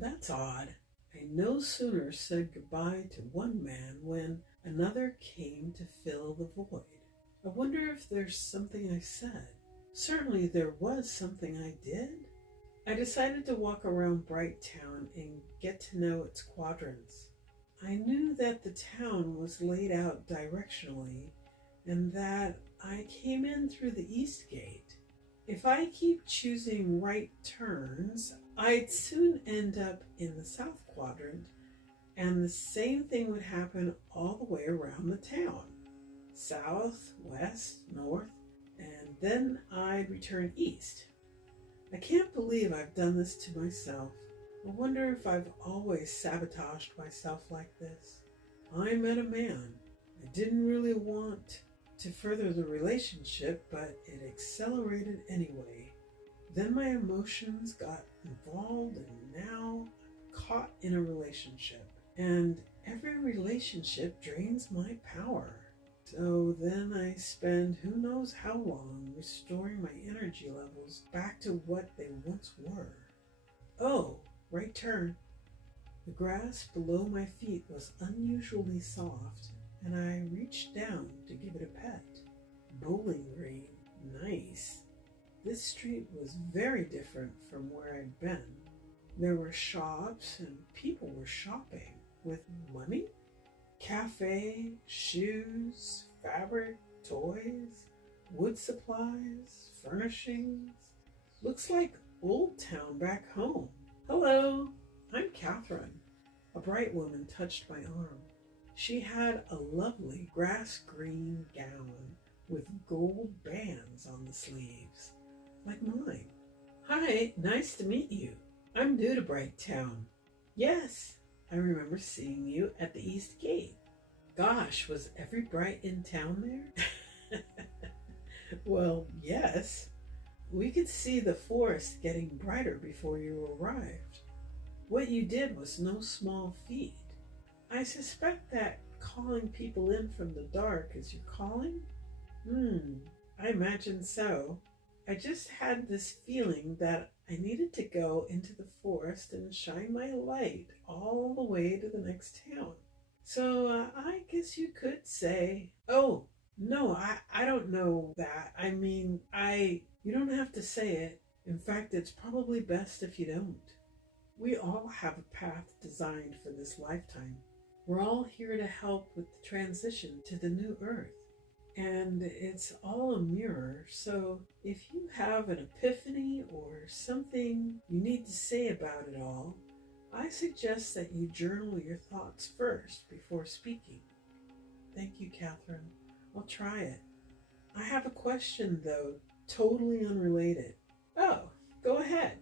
That's odd. I no sooner said goodbye to one man when another came to fill the void. I wonder if there's something I said. Certainly there was something I did. I decided to walk around Bright Town and get to know its quadrants. I knew that the town was laid out directionally and that I came in through the east gate. If I keep choosing right turns, I'd soon end up in the south quadrant, and the same thing would happen all the way around the town. South, west, north, and then I'd return east. I can't believe I've done this to myself. I wonder if I've always sabotaged myself like this. I met a man. I didn't really want to further the relationship, but it accelerated anyway. Then my emotions got involved, and now I'm caught in a relationship. And every relationship drains my power. So then I spend who knows how long restoring my energy levels back to what they once were. Oh, right turn. The grass below my feet was unusually soft, and I reached down to give it a pet. Bowling green, nice. This street was very different from where I'd been. There were shops and people were shopping with money. Cafe, shoes, fabric, toys, wood supplies, furnishings. Looks like Old Town back home. Hello, I'm Catherine. A bright woman touched my arm. She had a lovely grass green gown with gold bands on the sleeves, like mine. Hi, nice to meet you. I'm new to Bright Town. Yes, I remember seeing you at the East Gate. Gosh, was every Bright in town there? Well, yes. We could see the forest getting brighter before you arrived. What you did was no small feat. I suspect that calling people in from the dark is your calling? I imagine so. I just had this feeling that I needed to go into the forest and shine my light all the way to the next town. So I guess you could say, oh, no, I don't know that. You don't have to say it. In fact, it's probably best if you don't. We all have a path designed for this lifetime. We're all here to help with the transition to the new earth. And it's all a mirror, so if you have an epiphany or something you need to say about it all, I suggest that you journal your thoughts first before speaking. Thank you, Catherine. I'll try it. I have a question, though, totally unrelated. Oh, go ahead.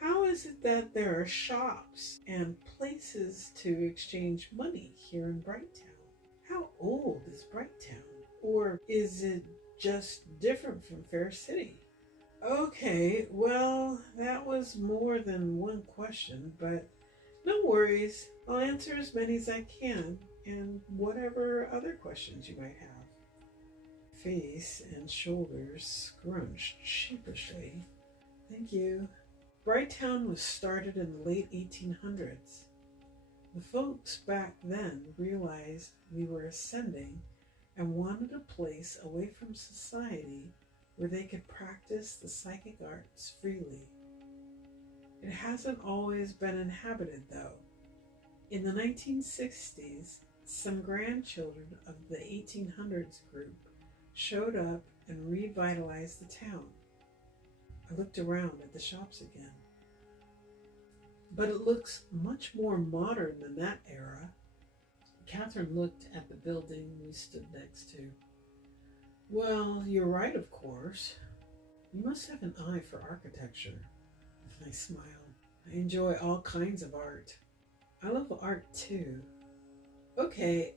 How is it that there are shops and places to exchange money here in Bright Town? How old is Bright Town? Or is it just different from Fair City? Okay, well, that was more than one question, but no worries. I'll answer as many as I can, and whatever other questions you might have. Face and shoulders scrunched sheepishly. Thank you. Bright Town was started in the late 1800s. The folks back then realized we were ascending and wanted a place away from society where they could practice the psychic arts freely. It hasn't always been inhabited, though. In the 1960s, some grandchildren of the 1800s group showed up and revitalized the town. I looked around at the shops again. But it looks much more modern than that era. Catherine looked at the building we stood next to. Well, you're right, of course. You must have an eye for architecture. I smiled. I enjoy all kinds of art. I love art too. Okay,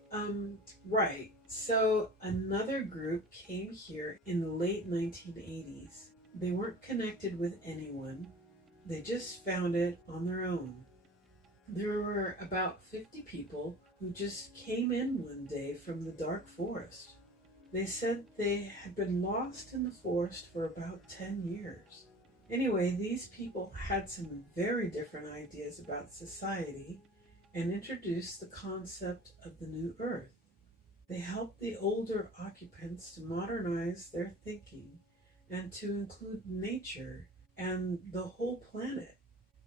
right. So another group came here in the late 1980s. They weren't connected with anyone. They just found it on their own. There were about 50 people who just came in one day from the dark forest. They said they had been lost in the forest for about 10 years. Anyway, these people had some very different ideas about society and introduced the concept of the new earth. They helped the older occupants to modernize their thinking and to include nature and the whole planet.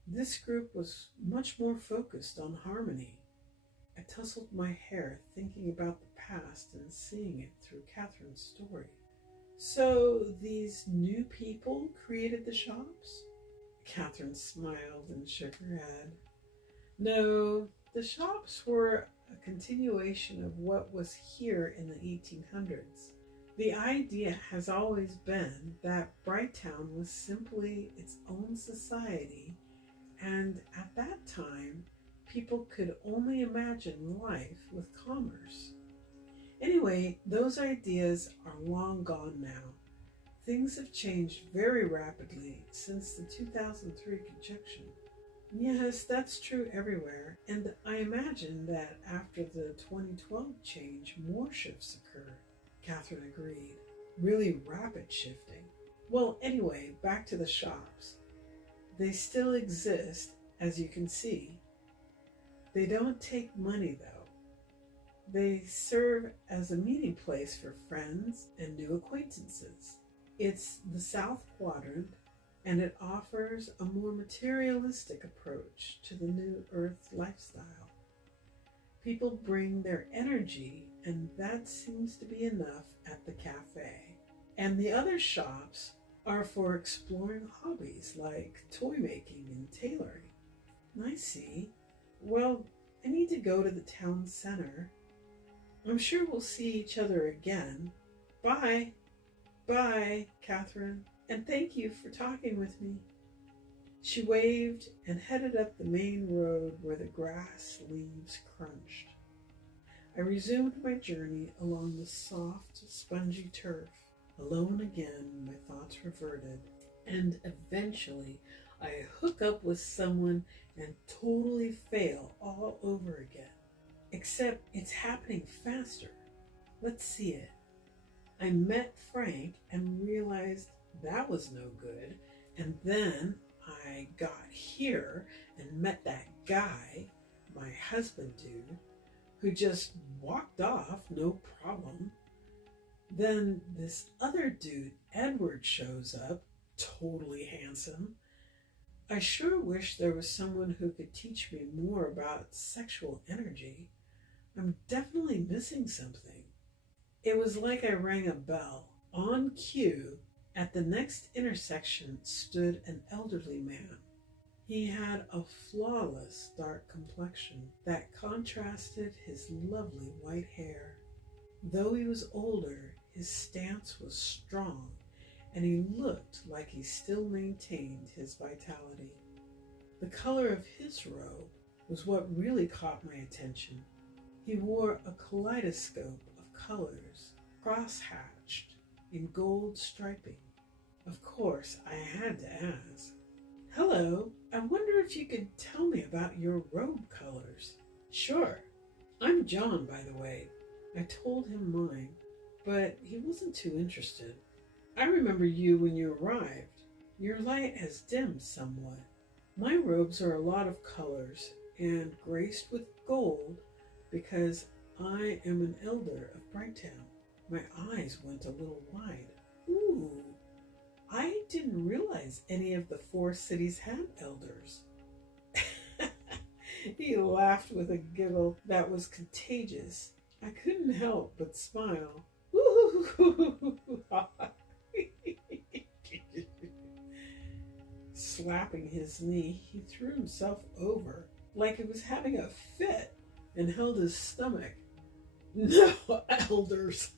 This group was much more focused on harmony. I tousled my hair thinking about the past and seeing it through Catherine's story. So these new people created the shops? Catherine smiled and shook her head. No, the shops were a continuation of what was here in the 1800s. The idea has always been that Brighttown was simply its own society, and at that time, people could only imagine life with commerce. Anyway, those ideas are long gone now. Things have changed very rapidly since the 2003 conjunction. Yes, that's true everywhere, and I imagine that after the 2012 change, more shifts occur. Catherine agreed. Really rapid shifting. Well, anyway, back to the shops. They still exist, as you can see. They don't take money, though. They serve as a meeting place for friends and new acquaintances. It's the South Quadrant, and it offers a more materialistic approach to the New Earth lifestyle. People bring their energy, and that seems to be enough at the cafe. And the other shops are for exploring hobbies like toy making and tailoring. I see. Well, I need to go to the town center. I'm sure we'll see each other again. Bye. Bye, Catherine, and thank you for talking with me. She waved and headed up the main road where the grass leaves crunched. I resumed my journey along the soft, spongy turf. Alone again, my thoughts reverted, and eventually I hook up with someone and totally fail all over again. Except it's happening faster. Let's see it. I met Frank and realized that was no good, and then I got here and met that guy, my husband dude, who just walked off, no problem. Then this other dude, Edward, shows up, totally handsome. I sure wish there was someone who could teach me more about sexual energy. I'm definitely missing something. It was like I rang a bell. On cue, at the next intersection stood an elderly man. He had a flawless dark complexion that contrasted his lovely white hair. Though he was older, his stance was strong, and he looked like he still maintained his vitality. The color of his robe was what really caught my attention. He wore a kaleidoscope of colors, cross-hatched in gold striping. Of course, I had to ask, "Hello, I wonder if you could tell me about your robe colors." "Sure. I'm John, by the way." I told him mine, but he wasn't too interested. "I remember you when you arrived. Your light has dimmed somewhat. My robes are a lot of colors and graced with gold because I am an elder of Brighttown." My eyes went a little wide. Ooh, I didn't realize any of the 4 cities had elders. He laughed with a giggle that was contagious. I couldn't help but smile. Slapping his knee, he threw himself over like he was having a fit and held his stomach. "No elders."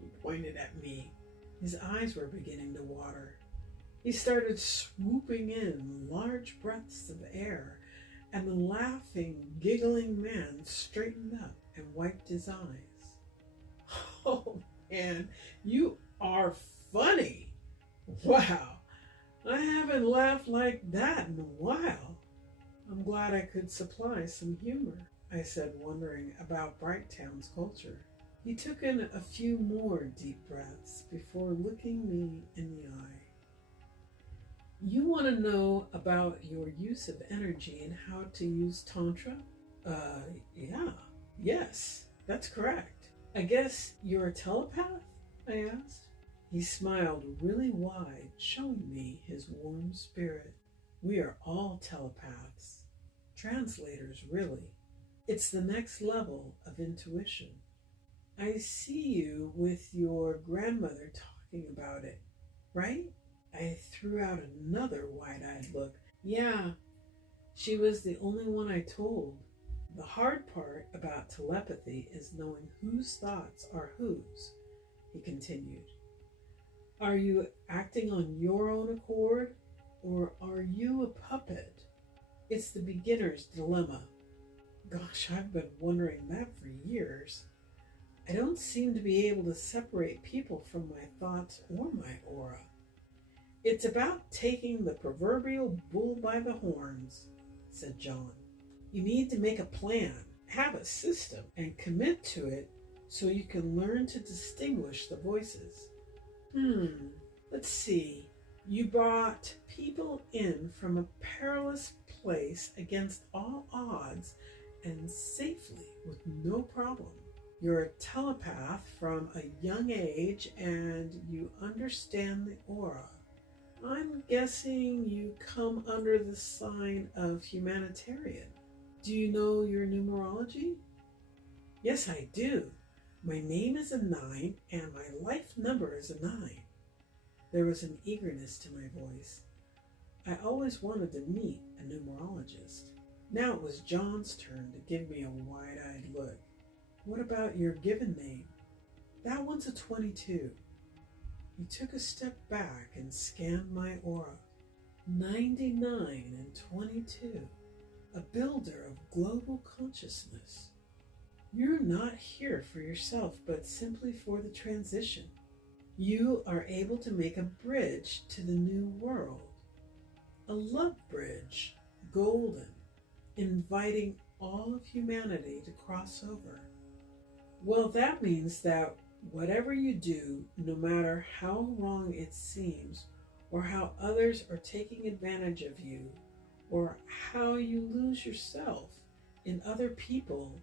He pointed at me. His eyes were beginning to water. He started swooping in large breaths of air, and the laughing, giggling man straightened up and wiped his eyes. "Oh man, you are funny. Wow, I haven't laughed like that in a while." "I'm glad I could supply some humor," I said, wondering about Brighttown's culture. He took in a few more deep breaths before looking me in the eye. You want to know about your use of energy and how to use Tantra? Yeah. Yes, that's correct. I guess you're a telepath? I asked. He smiled really wide, showing me his warm spirit. We are all telepaths. Translators, really. It's the next level of intuition. I see you with your grandmother talking about it, right? I threw out another wide-eyed look. Yeah, she was the only one I told. The hard part about telepathy is knowing whose thoughts are whose, he continued. Are you acting on your own accord, or are you a puppet? It's the beginner's dilemma. Gosh, I've been wondering that for years. I don't seem to be able to separate people from my thoughts or my aura. It's about taking the proverbial bull by the horns, said John. You need to make a plan, have a system, and commit to it so you can learn to distinguish the voices. Let's see. You brought people in from a perilous place against all odds and safely with no problem. You're a telepath from a young age and you understand the aura. I'm guessing you come under the sign of humanitarian. Do you know your numerology? Yes, I do. My name is a 9 and my life number is a 9. There was an eagerness to my voice. I always wanted to meet a numerologist. Now it was John's turn to give me a wide-eyed look. What about your given name? That one's a 22. He took a step back and scanned my aura. 99 and 22. A builder of global consciousness. You're not here for yourself, but simply for the transition. You are able to make a bridge to the new world. A love bridge, golden, inviting all of humanity to cross over. Well, that means that whatever you do, no matter how wrong it seems, or how others are taking advantage of you, or how you lose yourself in other people,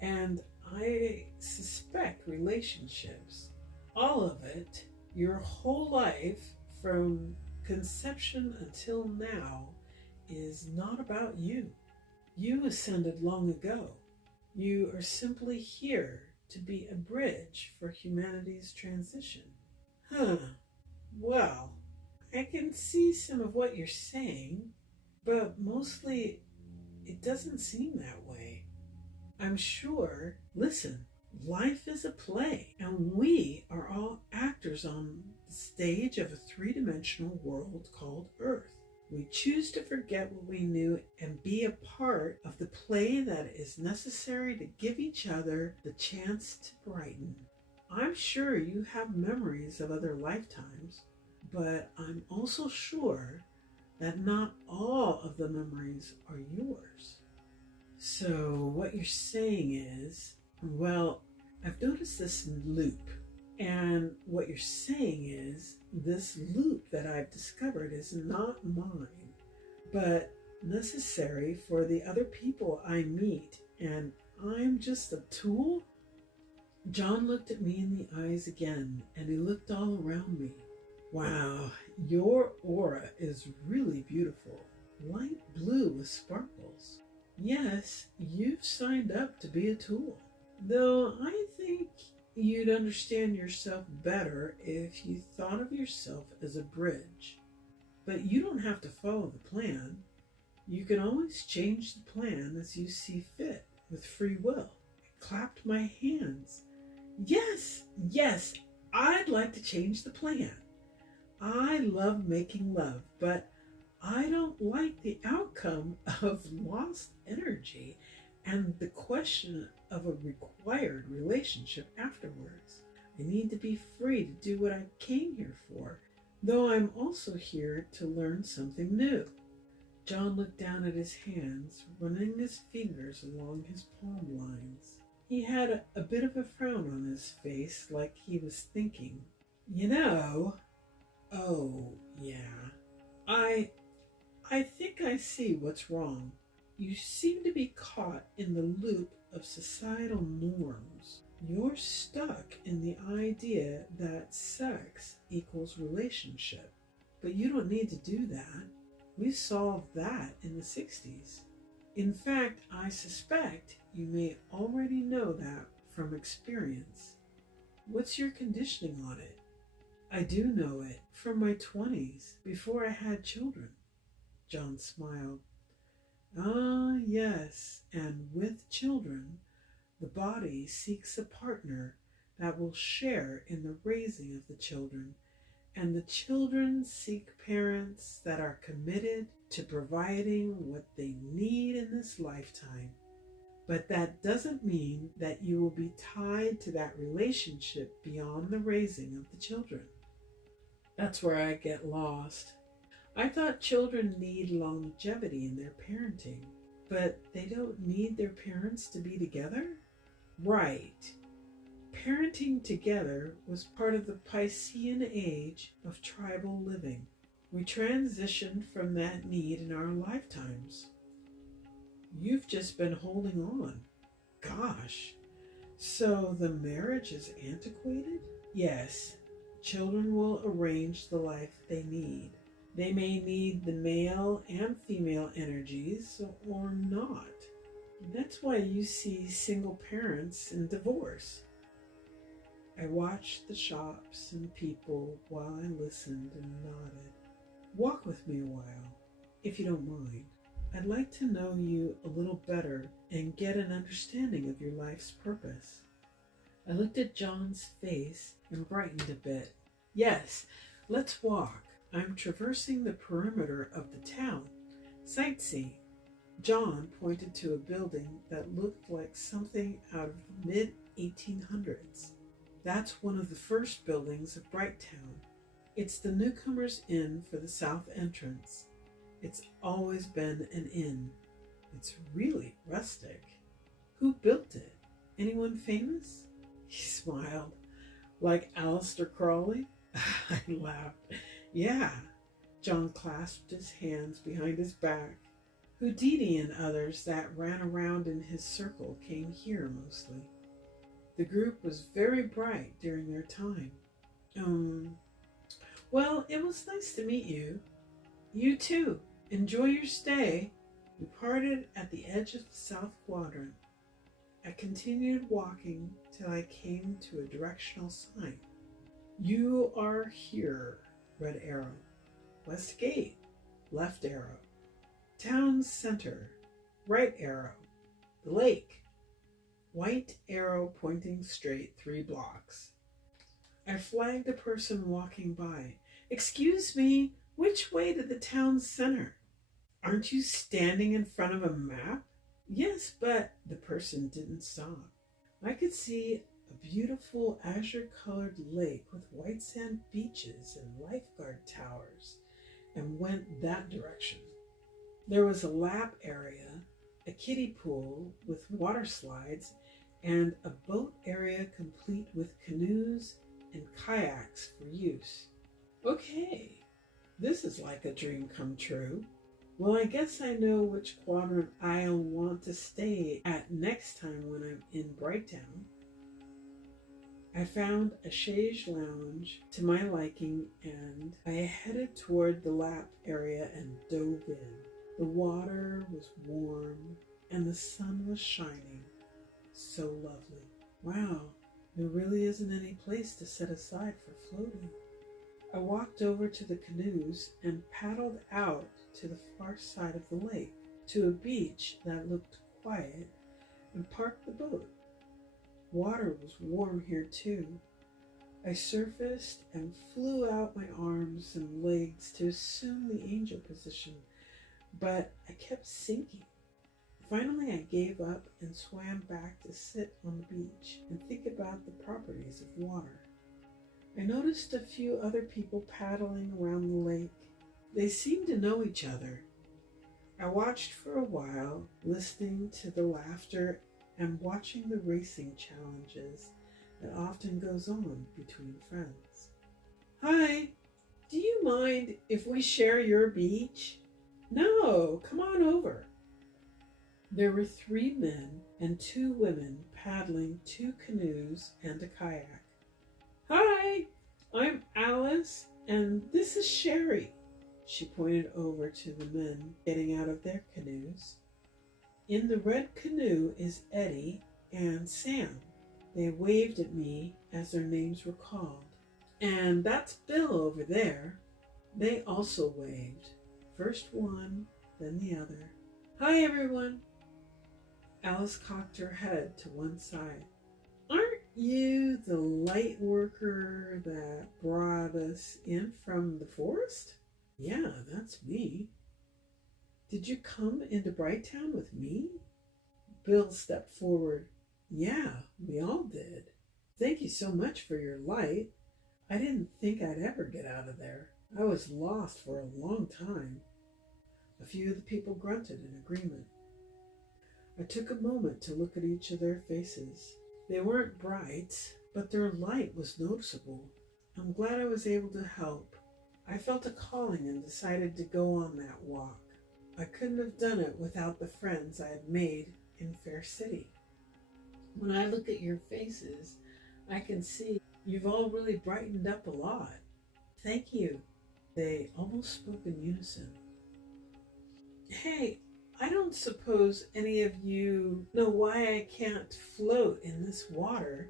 and I suspect relationships, all of it, your whole life from conception until now, is not about you. You ascended long ago. You are simply here to be a bridge for humanity's transition. Well, I can see some of what you're saying, but mostly it doesn't seem that way. I'm sure, listen, life is a play, and we are all actors on the stage of a three-dimensional world called Earth. We choose to forget what we knew and be a part of the play that is necessary to give each other the chance to brighten. I'm sure you have memories of other lifetimes, but I'm also sure that not all of the memories are yours. So what you're saying is, well, I've noticed this loop, and what you're saying is this loop that I've discovered is not mine, but necessary for the other people I meet, and I'm just a tool? John looked at me in the eyes again, and he looked all around me. Wow, your aura is really beautiful, light blue with sparkles. Yes, you've signed up to be a tool. Though I think you'd understand yourself better if you thought of yourself as a bridge. But you don't have to follow the plan. You can always change the plan as you see fit with free will. I clapped my hands. Yes, I'd like to change the plan. I love making love, but I don't like the outcome of lost energy and the question of a required relationship afterwards. I need to be free to do what I came here for, though I'm also here to learn something new. John looked down at his hands, running his fingers along his palm lines. He had a bit of a frown on his face, like he was thinking, you know, oh, yeah, I I think I see what's wrong. You seem to be caught in the loop of societal norms. You're stuck in the idea that sex equals relationship. But you don't need to do that. We solved that in the 60s. In fact, I suspect you may already know that from experience. What's your conditioning on it? I do know it from my 20s, before I had children. John smiled. Ah, yes, and with children, the body seeks a partner that will share in the raising of the children, and the children seek parents that are committed to providing what they need in this lifetime. But that doesn't mean that you will be tied to that relationship beyond the raising of the children. That's where I get lost. I thought children need longevity in their parenting, but they don't need their parents to be together? Right. Parenting together was part of the Piscean age of tribal living. We transitioned from that need in our lifetimes. You've just been holding on. Gosh. So the marriage is antiquated? Yes. Children will arrange the life they need. They may need the male and female energies or not. That's why you see single parents in divorce. I watched the shops and people while I listened and nodded. Walk with me a while, if you don't mind. I'd like to know you a little better and get an understanding of your life's purpose. I looked at John's face and brightened a bit. Yes, let's walk. I'm traversing the perimeter of the town, sightseeing. John pointed to a building that looked like something out of the mid-1800s. That's one of the first buildings of Brighttown. It's the Newcomer's Inn for the south entrance. It's always been an inn. It's really rustic. Who built it? Anyone famous? He smiled. Like Aleister Crowley? I laughed. Yeah. John clasped his hands behind his back. Houdini and others that ran around in his circle came here mostly. The group was very bright during their time. Well, it was nice to meet you. You too. Enjoy your stay. We parted at the edge of the south quadrant. I continued walking till I came to a directional sign. You are here, red arrow. West gate, left arrow. Town center, right arrow. The lake, white arrow pointing straight 3 blocks. I flagged a person walking by. Excuse me, which way to the town center? Aren't you standing in front of a map? Yes, but the person didn't stop. I could see a beautiful azure-colored lake with white sand beaches and lifeguard towers, and went that direction. There was a lap area, a kiddie pool with water slides, and a boat area complete with canoes and kayaks for use. Okay, this is like a dream come true. Well, I guess I know which quadrant I'll want to stay at next time when I'm in Brighttown. I found a chaise lounge to my liking, and I headed toward the lap area and dove in. The water was warm and the sun was shining. So lovely. Wow, there really isn't any place to set aside for floating. I walked over to the canoes and paddled out to the far side of the lake, to a beach that looked quiet, and parked the boat. Water was warm here too. I surfaced and flew out my arms and legs to assume the angel position, but I kept sinking. Finally, I gave up and swam back to sit on the beach and think about the properties of water. I noticed a few other people paddling around the lake. They seemed to know each other. I watched for a while, listening to the laughter and watching the racing challenges that often goes on between friends. Hi, do you mind if we share your beach? No, come on over. There were 3 men and 2 women paddling 2 canoes and a kayak. Hi, I'm Alice, and this is Sherry. She pointed over to the men getting out of their canoes. In the red canoe is Eddie and Sam. They waved at me as their names were called. And that's Bill over there. They also waved. First one, then the other. Hi, everyone. Alice cocked her head to one side. Aren't you the light worker that brought us in from the forest? Yeah, that's me. Did you come into Brighttown with me? Bill stepped forward. Yeah, we all did. Thank you so much for your light. I didn't think I'd ever get out of there. I was lost for a long time. A few of the people grunted in agreement. I took a moment to look at each of their faces. They weren't bright, but their light was noticeable. I'm glad I was able to help. I felt a calling and decided to go on that walk. I couldn't have done it without the friends I had made in Fair City. When I look at your faces, I can see you've all really brightened up a lot. Thank you. They almost spoke in unison. Hey, I don't suppose any of you know why I can't float in this water,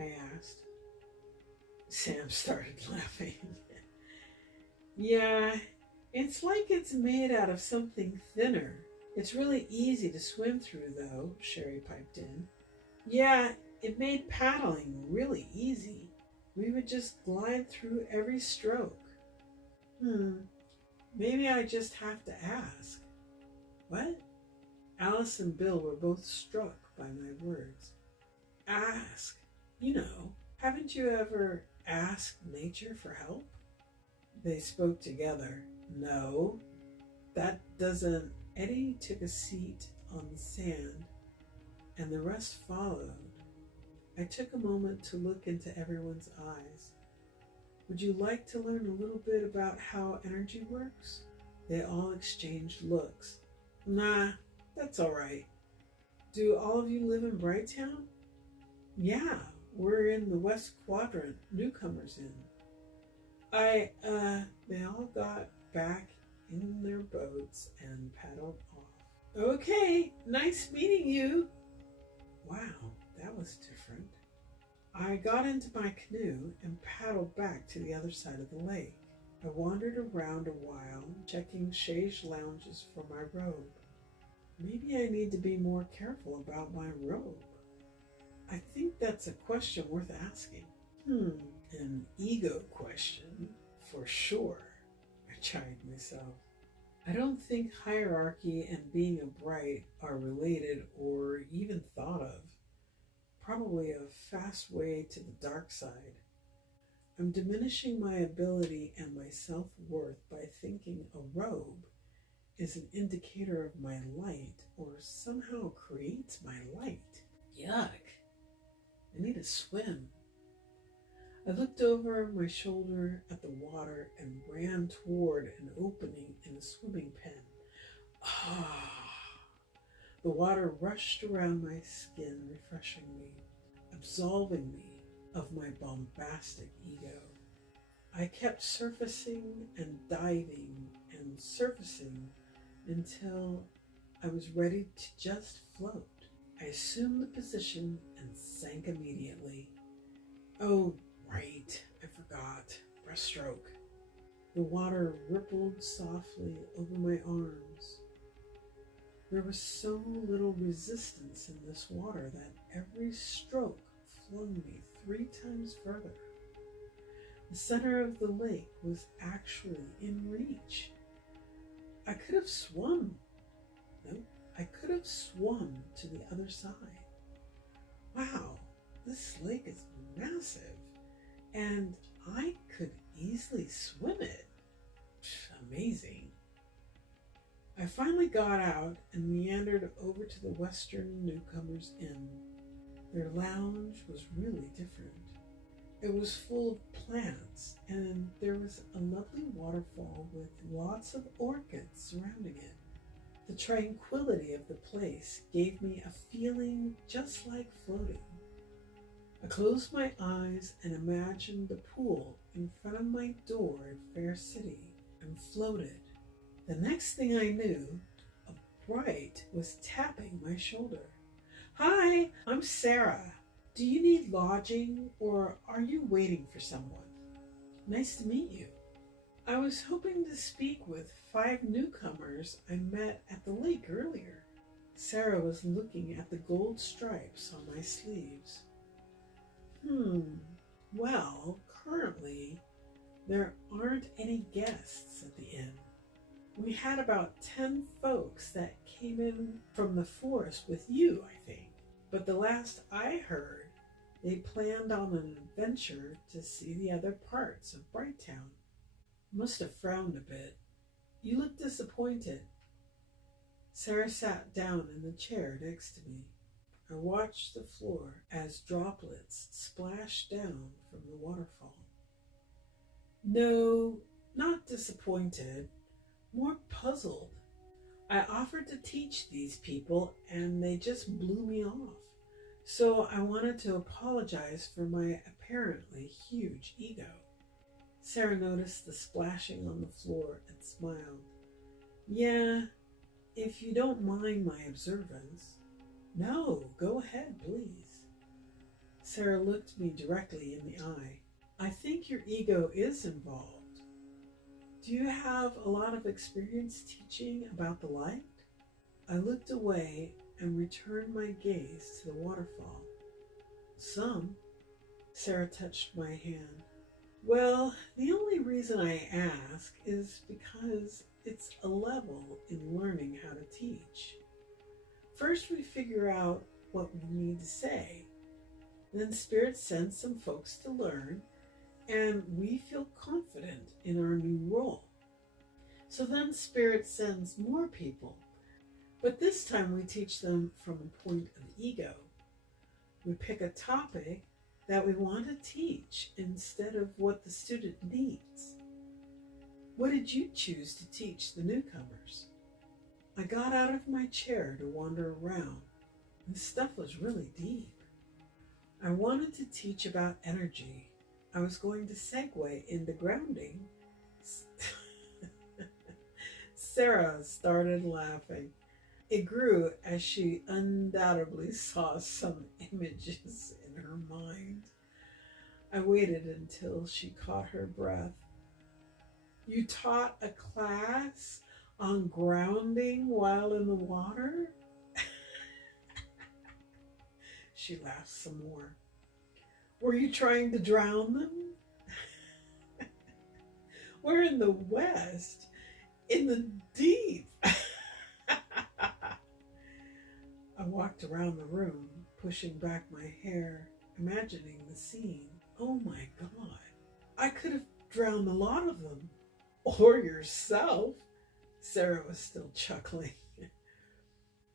I asked. Sam started laughing. Yeah, it's like it's made out of something thinner. It's really easy to swim through, though, Sherry piped in. Yeah, it made paddling really easy. We would just glide through every stroke. Maybe I just have to ask. What? Alice and Bill were both struck by my words. Ask? You know, haven't you ever asked nature for help? They spoke together. No, that doesn't. Eddie took a seat on the sand, and the rest followed. I took a moment to look into everyone's eyes. Would you like to learn a little bit about how energy works? They all exchanged looks. Nah, that's all right. Do all of you live in Brighttown? Yeah, we're in the West Quadrant, newcomers in. They all got back in their boats and paddled off. Okay, nice meeting you. Wow, that was different. I got into my canoe and paddled back to the other side of the lake. I wandered around a while, checking chaise lounges for my robe. Maybe I need to be more careful about my robe. I think that's a question worth asking. An ego question, for sure, I chided myself. I don't think hierarchy and being a bright are related or even thought of. Probably a fast way to the dark side. I'm diminishing my ability and my self-worth by thinking a robe is an indicator of my light or somehow creates my light. Yuck. I need to swim. I looked over my shoulder at the water and ran toward an opening in the swimming pen. The water rushed around my skin, refreshing me, absolving me of my bombastic ego. I kept surfacing and diving and surfacing until I was ready to just float. I assumed the position and sank immediately. Oh, right, I forgot. Breaststroke. The water rippled softly over my arms. There was so little resistance in this water that every stroke flung me 3 times further. The center of the lake was actually in reach. I could have swum. Nope, I could have swum to the other side. Wow, this lake is massive, and I could easily swim it. Amazing. I finally got out and meandered over to the Western Newcomers Inn. Their lounge was really different. It was full of plants, and there was a lovely waterfall with lots of orchids surrounding it. The tranquility of the place gave me a feeling just like floating. I closed my eyes and imagined the pool in front of my door at Fair City and floated. The next thing I knew, a Bright was tapping my shoulder. "Hi, I'm Sarah. Do you need lodging or are you waiting for someone? Nice to meet you. I was hoping to speak with 5 newcomers I met at the lake earlier." Sarah was looking at the gold stripes on my sleeves. Well, currently there aren't any guests at the inn. We had about 10 folks that came in from the forest with you, I think. But the last I heard, they planned on an adventure to see the other parts of Brighttown. Must have frowned a bit. "You look disappointed." Sarah sat down in the chair next to me. I watched the floor as droplets splashed down from the waterfall. "No, not disappointed. More puzzled. I offered to teach these people and they just blew me off. So I wanted to apologize for my apparently huge ego." Sarah noticed the splashing on the floor and smiled. "Yeah, if you don't mind my observance." "No, go ahead, please." Sarah looked me directly in the eye. "I think your ego is involved. Do you have a lot of experience teaching about the light?" I looked away and returned my gaze to the waterfall. "Some." Sarah touched my hand. "Well, the only reason I ask is because it's a level in learning how to teach. First we figure out what we need to say. Then Spirit sends some folks to learn, and we feel confident in our new role. So then Spirit sends more people, but this time we teach them from a point of ego. We pick a topic that we want to teach instead of what the student needs. What did you choose to teach the newcomers?" I got out of my chair to wander around. This stuff was really deep. I wanted to teach about energy. I was going to segue into grounding. Sarah started laughing. It grew as she undoubtedly saw some images in her mind. I waited until she caught her breath. "You taught a class on grounding while in the water?" She laughed some more. "Were you trying to drown them?" "We're in the West, in the deep." I walked around the room, pushing back my hair, imagining the scene. Oh my God, I could have drowned a lot of them. Or yourself. Sarah was still chuckling.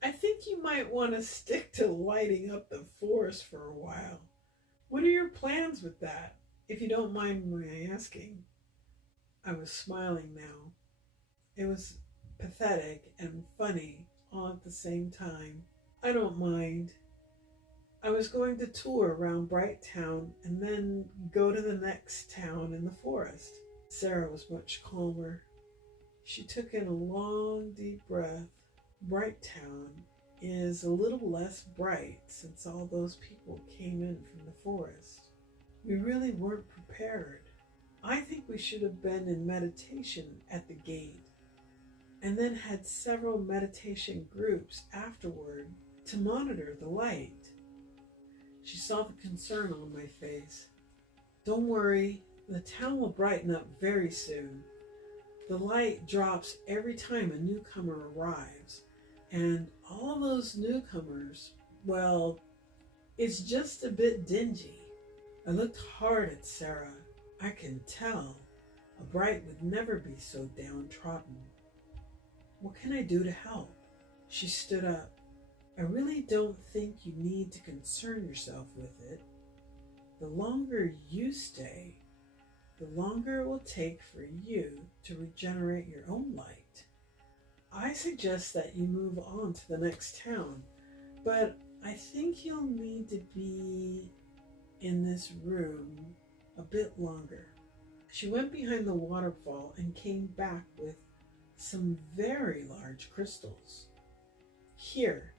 "I think you might want to stick to lighting up the forest for a while. What are your plans with that, if you don't mind my asking?" I was smiling now. It was pathetic and funny all at the same time. "I don't mind. I was going to tour around Brighttown and then go to the next town in the forest." Sarah was much calmer. She took in a long, deep breath. Brighttown is a little less bright since all those people came in from the forest. We really weren't prepared. I think we should have been in meditation at the gate and then had several meditation groups afterward to monitor the light. She saw the concern on my face. "Don't worry, the town will brighten up very soon. The light drops every time a newcomer arrives, and all those newcomers, well, it's just a bit dingy." I looked hard at Sarah. I can tell a Bright would never be so downtrodden. What can I do to help? She stood up. I really don't think you need to concern yourself with it. The longer you stay, the longer it will take for you to regenerate your own light. I suggest that you move on to the next town, but I think you'll need to be in this room a bit longer. She went behind the waterfall and came back with some very large crystals. Here,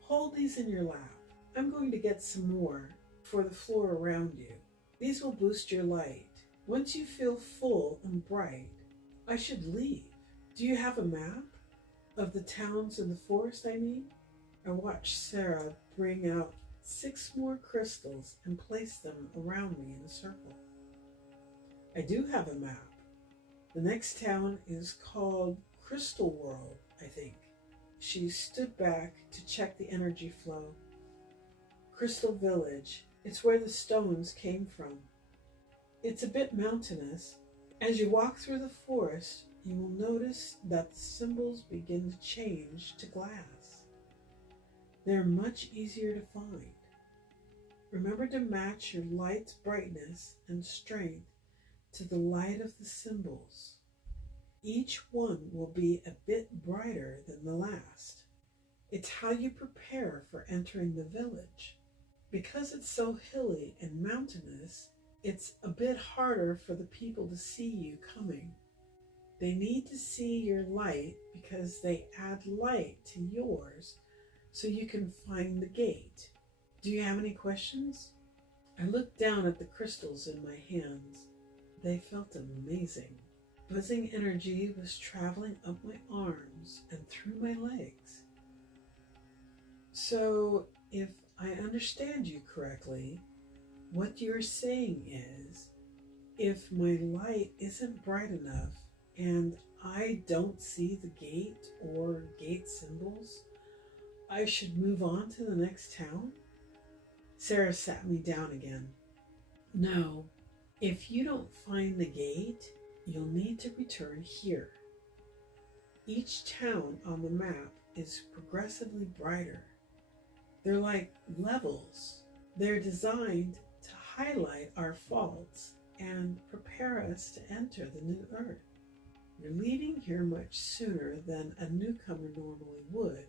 hold these in your lap. I'm going to get some more for the floor around you. These will boost your light. Once you feel full and bright, I should leave. Do you have a map of the towns in the forest, I mean? I watched Sarah bring out 6 more crystals and place them around me in a circle. I do have a map. The next town is called Crystal World, I think. She stood back to check the energy flow. Crystal Village, it's where the stones came from. It's a bit mountainous. As you walk through the forest, you will notice that the symbols begin to change to glass. They're much easier to find. Remember to match your light's brightness and strength to the light of the symbols. Each one will be a bit brighter than the last. It's how you prepare for entering the village. Because it's so hilly and mountainous, it's a bit harder for the people to see you coming. They need to see your light because they add light to yours so you can find the gate. Do you have any questions? I looked down at the crystals in my hands. They felt amazing. Buzzing energy was traveling up my arms and through my legs. So, if I understand you correctly, what you're saying is, if my light isn't bright enough and I don't see the gate or gate symbols, I should move on to the next town? Sarah sat me down again. No, if you don't find the gate, you'll need to return here. Each town on the map is progressively brighter. They're like levels. They're designed to highlight our faults and prepare us to enter the new earth. You're leaving here much sooner than a newcomer normally would.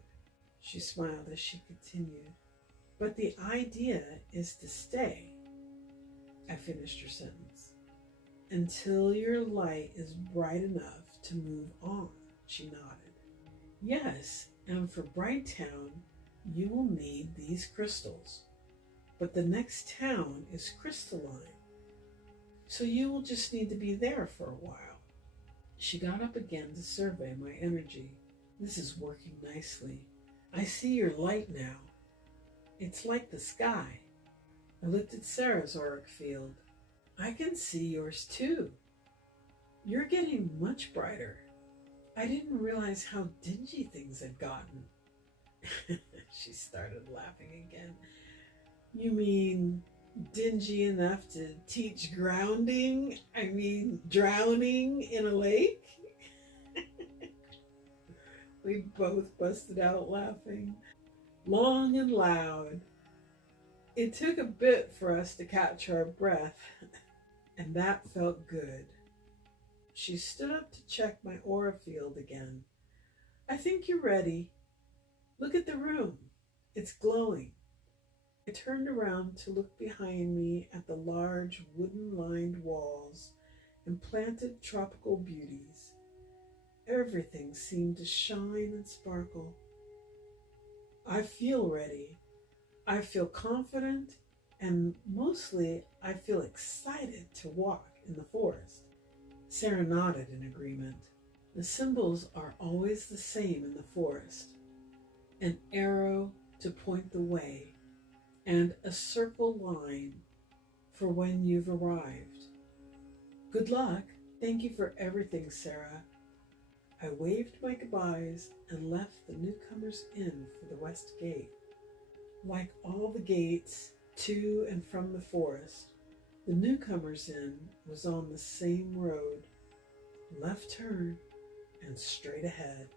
She smiled as she continued. But the idea is to stay. I finished her sentence. Until your light is bright enough to move on, she nodded. Yes, and for Bright Town, you will need these crystals. But the next town is crystalline, so you will just need to be there for a while. She got up again to survey my energy. This is working nicely. I see your light now. It's like the sky. I looked at Sarah's auric field. I can see yours too. You're getting much brighter. I didn't realize how dingy things had gotten. She started laughing again. You mean dingy enough to teach grounding? I mean drowning in a lake? We both busted out laughing, long and loud. It took a bit for us to catch our breath, and that felt good. She stood up to check my aura field again. I think you're ready. Look at the room. It's glowing. I turned around to look behind me at the large wooden-lined walls and planted tropical beauties. Everything seemed to shine and sparkle. I feel ready. I feel confident, and mostly I feel excited to walk in the forest. Sarah nodded in agreement. The symbols are always the same in the forest. An arrow to point the way, and a circle line for when you've arrived. Good luck. Thank you for everything, Sarah. I waved my goodbyes and left the newcomers in for the west gate. Like all the gates to and from the forest, the newcomers inn was on the same road, left turn and straight ahead.